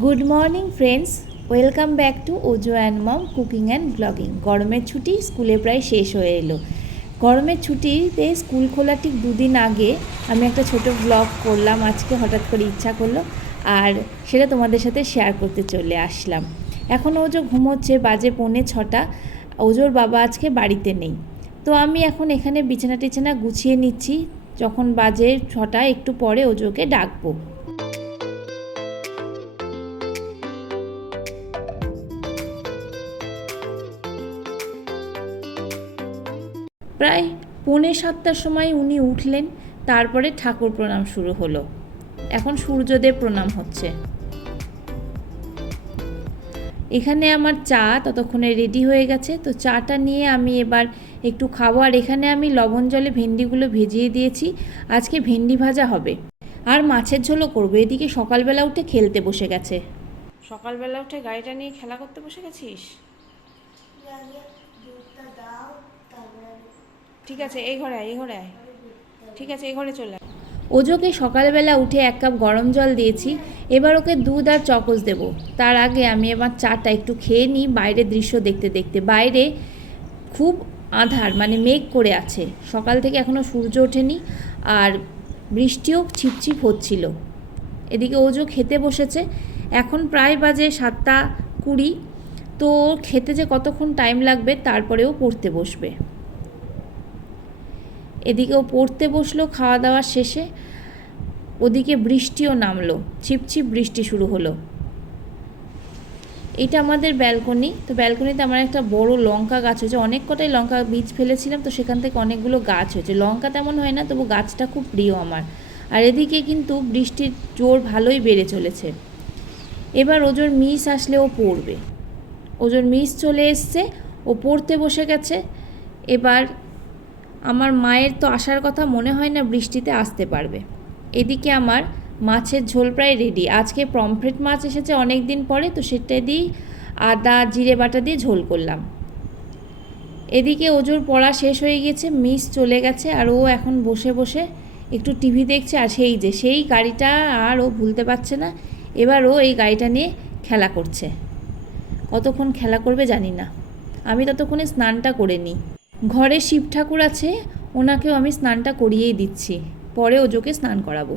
Good morning friends, welcome back to Ojo and mom cooking and blogging. গরমের ছুটি স্কুলে প্রায় শেষ হয়ে এলো। গরমের ছুটিতে স্কুল খোলা ঠিক দুদিন আগে আমি একটা ছোট ব্লগ করলাম। আজকে হঠাৎ করে ইচ্ছা করলো আর সেটা তোমাদের সাথে শেয়ার করতে চলে আসলাম। এখন ওজো ঘুমোচ্ছে, বাজে 5:45। ওজোর বাবা আজকে বাড়িতে নেই, তো আমি এখন এখানে বিছানা টিছানা গুছিয়ে নিচ্ছি। যখন বাজে 6টা, একটু পরে ওজোকে ডাকবো। প্রায় 6:45টার সময় উনি উঠলেন, তারপরে ঠাকুর প্রণাম শুরু হলো। এখন সূর্যদেব প্রণাম হচ্ছে। এখানে আমার চা ততক্ষণে রেডি হয়ে গেছে, তো চাটা নিয়ে আমি এবার একটু খাবো। আর এখানে আমি লবণ জলে ভেন্ডিগুলো ভিজিয়ে দিয়েছি। আজকে ভেন্ডি ভাজা হবে আর মাছের ঝোলও করবো। এদিকে সকালবেলা উঠে খেলতে বসে গেছে। সকালবেলা উঠে গাড়িটা নিয়ে খেলা করতে বসে গেছিস? ঠিক আছে, এই ঘরে আয়, এই ঘরে আয়। ঠিক আছে, এই ঘরে চলে আয়। ওজোকে সকালবেলা উঠে 1 কাপ গরম জল দিয়েছি। এবার ওকে দুধ আর চকোস দেবো। তার আগে আমি এবার চাটা একটু খেয়ে নিই বাইরের দৃশ্য দেখতে দেখতে। বাইরে খুব আঁধার, মানে মেঘ করে আছে। সকাল থেকে এখনও সূর্য ওঠেনি আর বৃষ্টিও ছিপছিপ হচ্ছিল। এদিকে ওজো খেতে বসেছে। এখন প্রায় বাজে 7:20। তো খেতে যে কতক্ষণ টাইম লাগবে, তারপরেও পড়তে বসবে। এদিকে ও পড়তে বসলো খাওয়া দাওয়া শেষে। ওদিকে বৃষ্টিও নামলো, ছিপছিপ বৃষ্টি শুরু হলো। এটা আমাদের ব্যালকনি। তো ব্যালকনিতে আমার একটা বড় লঙ্কা গাছ হয়েছে। অনেক কটাই লঙ্কা বীজ ফেলেছিলাম, তো সেখান থেকে অনেকগুলো গাছ হয়েছে। লঙ্কা তেমন হয় না, তবু গাছটা খুব প্রিয় আমার। আর এদিকে কিন্তু বৃষ্টির জোর ভালোই বেড়ে চলেছে। এবার ওজোর মিস আসলে ও পড়বে। ওজোর মিস চলে এসছে, ও পড়তে বসে গেছে। এবার আমার মায়ের তো আসার কথা মনে হয় না বৃষ্টিতে আসতে পারবে। এদিকে আমার মাছের ঝোল প্রায় রেডি। আজকে পমফ্রেট মাছ এসেছে অনেক দিন পরে, তো সেটা দিয়েই আদা জিরে বাটা দিয়ে ঝোল করলাম। এদিকে ওজোর পড়া শেষ হয়ে গেছে, মিস চলে গেছে, আর ও এখন বসে বসে একটু টিভি দেখছে। আর সেই গাড়িটা আর ও ভুলতে পারছে না। এবার ও এই গাড়িটা নিয়ে খেলা করছে। কতক্ষণ খেলা করবে জানি না। আমি ততক্ষণে স্নানটা করে নিই। ঘরে শিব ঠাকুর আছে, ওনাকেও আমি স্নানটা করিয়েই দিচ্ছি। পরে ওজোকে স্নান করাবো।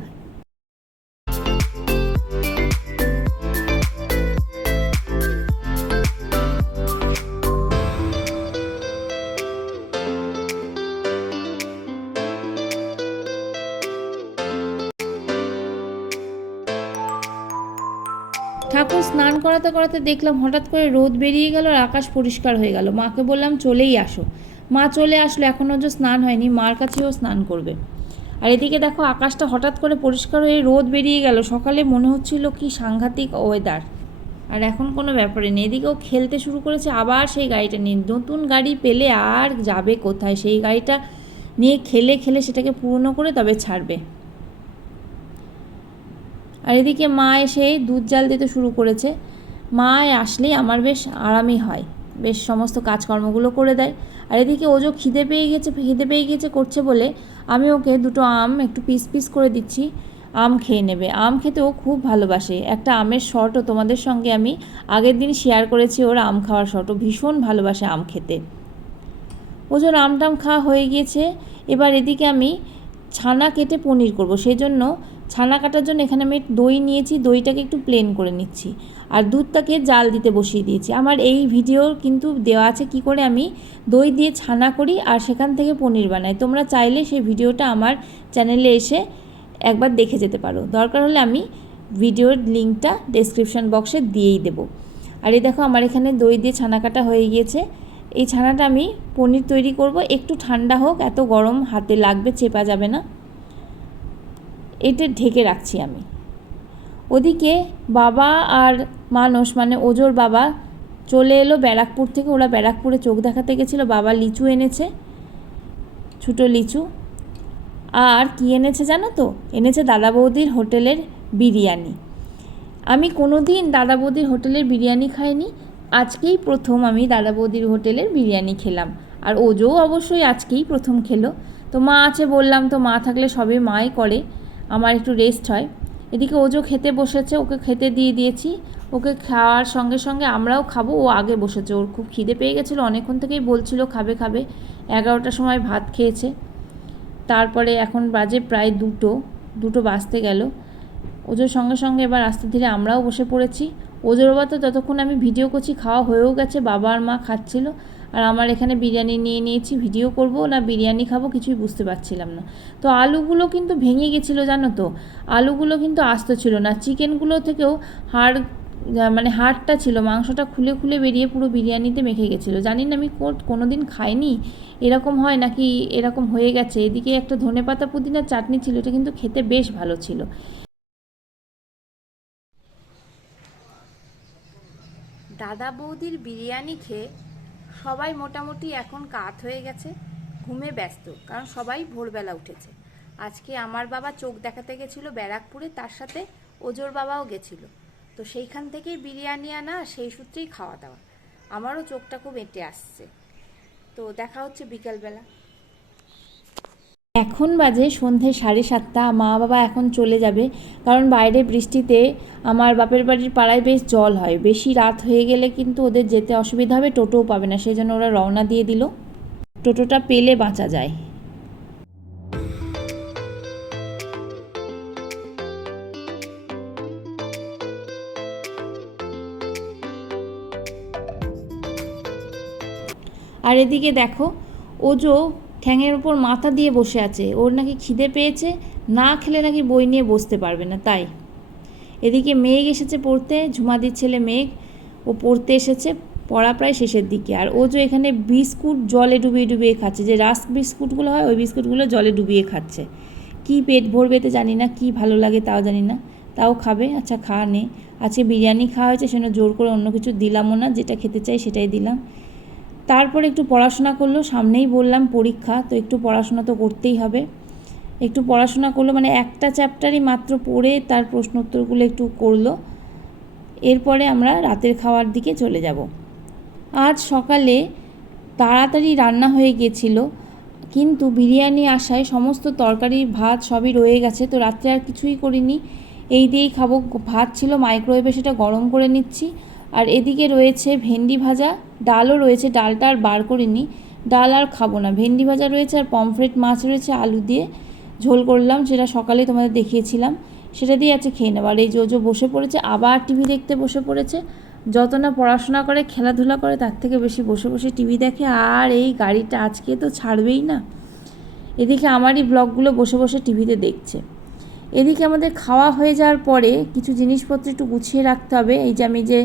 ঠাকুর স্নান করাতে করাতে দেখলাম হঠাৎ করে রোদ বেরিয়ে গেল আর আকাশ পরিষ্কার হয়ে গেল। মাকে বললাম চলেই আসো। মা চলে আসলো। এখনও যে স্নান হয়নি, মার কাছেও স্নান করবে। আর এদিকে দেখো আকাশটা হঠাৎ করে পরিষ্কার হয়ে রোদ বেরিয়ে গেল। সকালে মনে হচ্ছিল কি সাংঘাতিক ওয়েদার, আর এখন কোনো ব্যাপারে নেই। এদিকেও খেলতে শুরু করেছে আবার সেই গাড়িটা নিয়ে। নতুন গাড়ি পেলে আর যাবে কোথায়? সেই গাড়িটা নিয়ে খেলে খেলে সেটাকে পুরনো করে তবে ছাড়বে। আর এদিকে মা এসে দুধ জাল দিতে শুরু করেছে। মা আসলেই আমার বেশ আরামই হয়, বেশ সমস্ত কাজকর্মগুলো করে দেয়। আর এদিকে ওজো খিদে পেয়ে গেছে করছে বলে আমি ওকে 2টো আম একটু পিস পিস করে দিচ্ছি। আম খেয়ে নেবে। আম খেতে ও খুব ভালোবাসে। একটা আমের শর্টও তোমাদের সঙ্গে আমি আগের দিন শেয়ার করেছি, ওর আম খাওয়ার শর্টও। ভীষণ ভালোবাসে আম খেতে। ওজোর আমটাম খাওয়া হয়ে গিয়েছে। এবার এদিকে আমি ছানা কেটে পনির করব। সেই জন্য ছানা কাটার জন্য এখানে আমি দই নিয়েছি। দইটাকে একটু প্লেন করে নিচ্ছি আর দুধটাকে জাল দিতে বসিয়ে দিয়েছি। আমার এই ভিডিও কিন্তু দেওয়া আছে কি করে আমি দই দিয়ে ছানা করি আর সেখান থেকে পনির বানাই। তোমরা চাইলে সেই ভিডিওটা আমার চ্যানেলে এসে একবার দেখে যেতে পারো। দরকার হলে আমি ভিডিওর লিঙ্কটা ডেসক্রিপশন বক্সে দিয়েই দেবো। আর এই দেখো আমার এখানে দই দিয়ে ছানা কাটা হয়ে গিয়েছে। এই ছানাটা আমি পনির তৈরি করব। একটু ঠান্ডা হোক, এত গরম হাতে লাগবে, চেপা যাবে না। এটা ঢেকে রাখছি আমি। ওদিকে বাবা আর মানস, মানে ওজোর বাবা, চলে এলো ব্যারাকপুর থেকে। ওরা ব্যারাকপুরে চোখ দেখাতে গেছিলো। বাবা লিচু এনেছে, ছোটো লিচু। আর কি এনেছে জানো তো? এনেছে দাদা বৌদির হোটেলের বিরিয়ানি। আমি কোনো দিন দাদা বৌদির হোটেলের বিরিয়ানি খাইনি। আজকেই প্রথম আমি দাদা বৌদির হোটেলের বিরিয়ানি খেলাম। আর ওজো অবশ্যই আজকেই প্রথম খেলো। তো মা আছে বললাম, তো মা থাকলে সবই মাই করে, আমার একটু রেস্ট হয়। এদিকে ওজো খেতে বসেছে, ওকে খেতে দিয়ে দিয়েছি। ওকে খাওয়ার সঙ্গে সঙ্গে আমরাও খাবো, ও আগে বসেছে। ওর খুব খিদে পেয়ে গেছিলো, অনেকক্ষণ থেকেই বলছিল খাবে খাবে। 11টার সময় ভাত খেয়েছে। তারপরে এখন বাজে প্রায় 2টো বাজতে গেল। ওজোর সঙ্গে সঙ্গে এবার আস্তে ধীরে আমরাও বসে পড়েছি। ওজোর বাবা তো ততক্ষণ আমি ভিডিও করছি, খাওয়া হয়েও গেছে, বাবা আর মা খাচ্ছিল, আর আমার এখানে বিরিয়ানি নিয়ে নিয়েছি। ভিডিও করব না বিরিয়ানি খাবো কিছুই বুঝতে পারছিলাম না। তো আলুগুলো কিন্তু ভেঙে গেছিলো জানো তো, আলুগুলো কিন্তু আস্ত ছিল না। চিকেনগুলো থেকেও হাড়টা ছিল, মাংসটা খুলে খুলে বেরিয়ে পুরো বিরিয়ানিতে মেখে গেছিলো। জানি না আমি কোনো দিন খাইনি, এরকম হয় নাকি এরকম হয়ে গেছে। এদিকে একটা ধনেপাতা পুদিনার চাটনি ছিল, এটা কিন্তু খেতে বেশ ভালো ছিল। দাদা বৌদির বিরিয়ানি খেয়ে সবাই মোটামুটি এখন কাত হয়ে গেছে, ঘুমে ব্যস্ত, কারণ সবাই ভোরবেলা উঠেছে। আজকে আমার বাবা চোখ দেখাতে গেছিলো ব্যারাকপুরে, তার সাথে ওজোর বাবাও গেছিলো। তো সেইখান থেকেই বিরিয়ানি আনা, সেই সূত্রেই খাওয়া দাওয়া। আমারও চোখটা খুব এঁটে আসছে। তো দেখা হচ্ছে বিকালবেলা। এখন বাজে সন্ধে 7:30। মা বাবা এখন চলে যাবে, কারণ বাইরে বৃষ্টিতে আমার বাপের বাড়ির পাড়ায় বেশ জল হয়। বেশি রাত হয়ে গেলে কিন্তু ওদের যেতে অসুবিধা হবে, টোটোও পাবে না, সেই জন্য ওরা রওনা দিয়ে দিল। টোটোটা পেলে বাঁচা যায়। আর এদিকে দেখো, ওজো ঠ্যাঙের ওপর মাথা দিয়ে বসে আছে। ওর নাকি খিদে পেয়েছে, না খেলে নাকি বই নিয়ে বসতে পারবে না। তাই এদিকে মেঘ এসেছে পড়তে, ঝুমাদির ছেলে মেঘ, ও পড়তে এসেছে, পড়া প্রায় শেষের দিকে। আর ওজো এখানে বিস্কুট জলে ডুবিয়ে ডুবিয়ে খাচ্ছে, যে রাস্ক বিস্কুটগুলো হয় ওই বিস্কুটগুলো জলে ডুবিয়ে খাচ্ছে। কি পেট ভরবেতে জানি না, কি ভালো লাগে তাও জানি না, তাও খাবে। আচ্ছা খা নে। আজকে বিরিয়ানি খাওয়া হয়েছে, সেজন্য জোর করে অন্য কিছু দিলামও না, যেটা খেতে চাই সেটাই দিলাম। তারপরে একটু পড়াশোনা করলো, সামনেই বললাম পরীক্ষা, তো একটু পড়াশোনা তো করতেই হবে। একটু পড়াশোনা করলো, মানে একটা চ্যাপ্টারই মাত্র পড়ে তার প্রশ্ন উত্তরগুলো একটু করলো। এরপরে আমরা রাতের খাওয়ার দিকে চলে যাব। আজ সকালে তাড়াতাড়ি রান্না হয়ে গিয়েছিল, কিন্তু বিরিয়ানি আসায় সমস্ত তরকারি ভাত সবই রয়ে গেছে। তো রাত্রে আর কিছুই করিনি, এই দিয়েই খাবো। ভাত ছিল মাইক্রোওয়েভে, সেটা গরম করে নিচ্ছি। আর এদিকে রয়েছে ভেন্ডি ভাজা, ডালও রয়েছে, ডালটা আর বার করিনি, ডাল আর খাবো না। ভেন্ডি ভাজা রয়েছে, আর পমফ্রেট মাছ রয়েছে, আলু দিয়ে ঝোল করলাম, সেটা সকালে তোমাদের দেখিয়েছিলাম, সেটা দিয়ে আছে খেয়ে নেব। আর এই জোজো বসে পড়েছে, আবার টিভি দেখতে বসে পড়েছে। যত না পড়াশোনা করে খেলাধুলা করে, তার থেকে বেশি বসে বসে টিভি দেখে। আর এই গাড়িটা আজকে তো ছাড়বেই না। এদিকে আমারই ব্লগগুলো বসে বসে টিভিতে দেখছে। এদিকে আমাদের খাওয়া হয়ে যাওয়ার পরে কিছু জিনিসপত্র একটু গুছিয়ে রাখতে হবে। এই যে আমি যে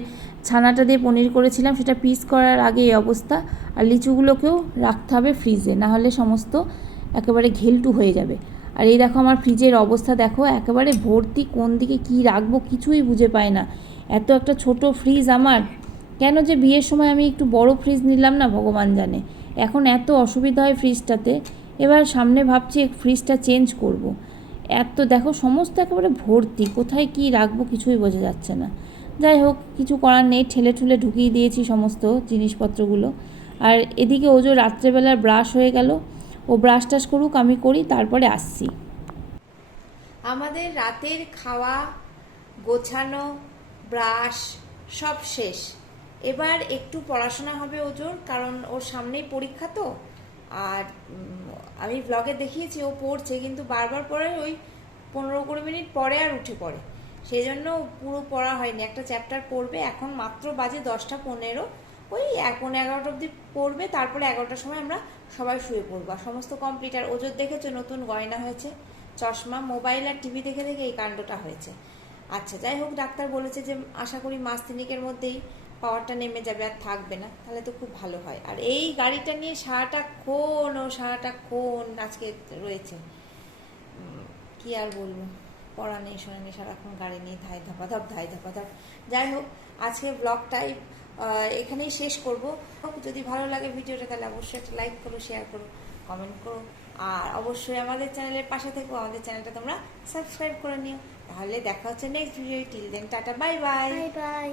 ছানাটা দিয়ে পনির করেছিলাম, সেটা পিস করার আগে এই অবস্থা। আর লিচুগুলোকেও রাখতে হবে ফ্রিজে, না হলে সমস্ত একেবারে ঘেলটু হয়ে যাবে। আর এই দেখো আমার ফ্রিজের অবস্থা দেখো, একেবারে ভর্তি, কোন দিকে কি রাখবো কিছুই বুঝে পায় না। এত একটা ছোট ফ্রিজ আমার, কেন যে বিয়ের সময় আমি একটু বড় ফ্রিজ নিলাম না ভগবান জানে। এখন এত অসুবিধা হয় ফ্রিজটাতে। এবার সামনে ভাবছি ফ্রিজটা চেঞ্জ করব। এত দেখো সমস্ত একেবারে ভর্তি, কোথায় কি রাখবো কিছুই বোঝা যাচ্ছে না। যাই হোক, কিছু করার নেই, ঠেলে ঠুলে ঢুকিয়ে দিয়েছি সমস্ত জিনিসপত্রগুলো। আর এদিকে ওজো রাত্রেবেলার ব্রাশ হয়ে গেল, ও ব্রাশ টাশ করুক, আমি করি, তারপরে আসছি। আমাদের রাতের খাওয়া, গোছানো, ব্রাশ সব শেষ। এবার একটু পড়াশোনা হবে ওজোর, কারণ ওর সামনেই পরীক্ষা তো। আর আমি ব্লগে দেখিয়েছি ও পড়ছে, কিন্তু বারবার পড়ে ওই 15-20 মিনিট পরে আর উঠে পড়ে, সেই জন্য পুরো পড়া হয়নি। একটা চ্যাপ্টার পড়বে, এখন মাত্র বাজে 10:15, ওই 11:30 অবধি পড়বে, তারপরে 11টার সময় আমরা সবাই শুয়ে পড়বো। আর সমস্ত কমপ্লিট। আর ওজোর দেখেছো নতুন গয়না হয়েছে, চশমা, মোবাইল আর টিভি দেখে দেখে এই কাণ্ডটা হয়েছে। আচ্ছা যাই হোক, ডাক্তার বলেছে যে আশা করি মাস 3-এর মধ্যেই পাওয়ারটা নেমে যাবে, আর থাকবে না, তাহলে তো খুব ভালো হয়। আর এই গাড়িটা নিয়ে সারাটাক্ষণ আজকে রয়েছে, কি আর বলবো, পড়া নেই শোনা নেই, সারাক্ষণ গাড়ি নিয়ে ধাই ধাপাধাপ। যাই হোক, আজকে ব্লগটাই এখানেই শেষ করব। যদি ভালো লাগে ভিডিওটা, তাহলে অবশ্যই একটা লাইক করো, শেয়ার করো, কমেন্ট করো, আর অবশ্যই আমাদের চ্যানেলের পাশে থেকো। আমাদের চ্যানেলটা তোমরা সাবস্ক্রাইব করে নিও। তাহলে দেখা হচ্ছে next video. Till then tata, bye by.